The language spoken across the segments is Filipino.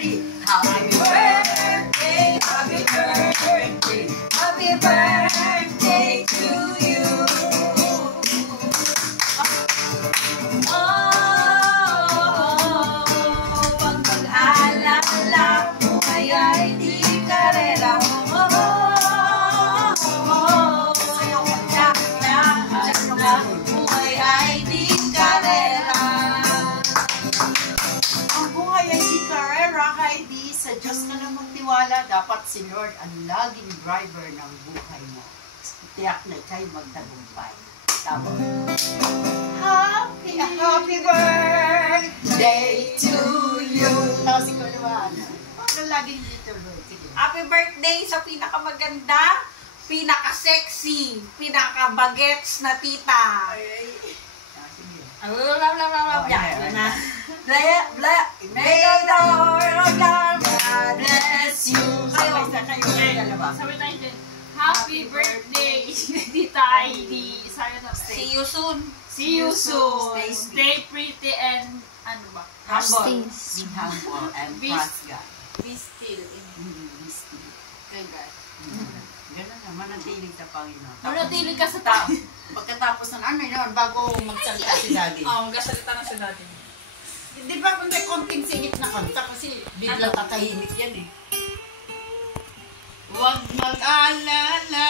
three. Happy birthday, happy birthday, happy birthday to you. Pag mag-alala mo ay di karera mo. Sayaw ka na buhay ay di karera. Ang buhay ay di karera, kaya di sa Diyos ka na magtiwala. Dapat si Lord ang laging driver ng buhay mo. Tiyak na kayo magtagumpay. Tama. Happy birthday to you. Tapos ikaw naman. Ano laging dito, Lord? Sige. Happy birthday sa pinakamaganda, pinaka-sexy, pinaka-bagets na tita. Ay. Sige. May the Lord God bless you. Kayo dalawa. Sabi tayo din, happy birthday, Tita Heidi. Sabi na, See you soon. see you soon. Stay Stay pretty and, ano ba? Humble. Be humble and Be- trust God. Be still in Be still. kay God. Ganun na, manatilig sa Panginoon. Manatilig ka sa tao. Pagkatapos ng ano yun, bago magsalita si Daddy. Magkasalita na siya dati. Di ba kung may konting singit na kanta kasi bigla tatahimik yan eh. Huwag mag-alala.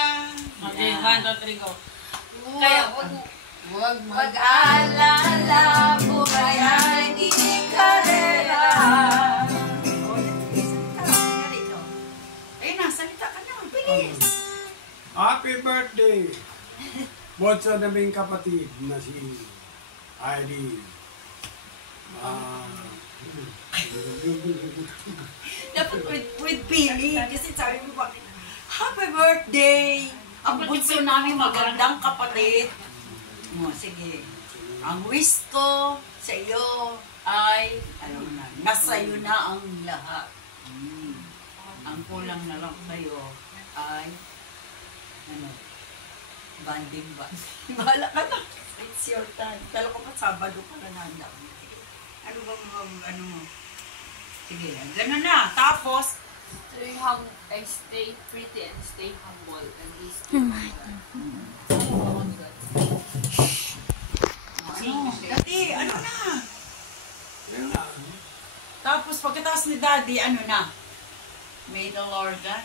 Okay, 1, 2, 3, go. Kaya Huwag mag-alala, buhay ay di karera. Ayun na, salita ka na. Bilis. Happy birthday! Buat sa naming kapatid na si Heidi. Dapat with feeling. Kasi sabi mo bakit, happy birthday! Ang bunso namin magandang kapatid. Sige. Ang wish ko sa iyo ay, ano na, nasa iyo na ang lahat. Ang kulang na lang sa'yo ay, ano, banding ba? Bahala ka na. It's your time. Dalo ko pa Sabado ka na nanda. Ano bang, ano mo? Sige, gano'n na. Tapos, Stay pretty and stay humble and be still. Dati, ano na? Tapos pagkatapos ni Daddy, ano na? May the Lord God